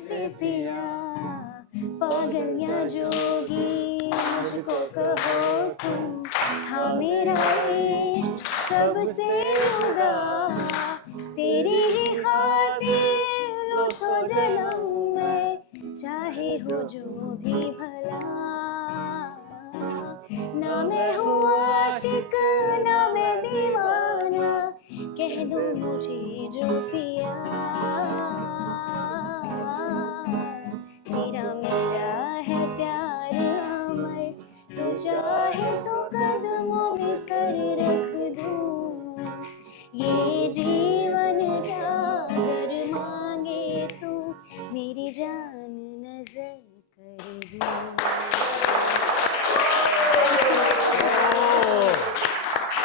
मुझसे पिया, पागल या जोगी मुझको कहो तुम, हाँ मेरा इश्क सबसे जुदा, तेरी ही खातिर लो सौ जन्म में, चाहे हो जो भी भला। ना मैं हूँ आशिक ना मैं दीवाना, कह दो मुझे जो पिया, तेरा मेरा है प्यार अमर, तू चाहे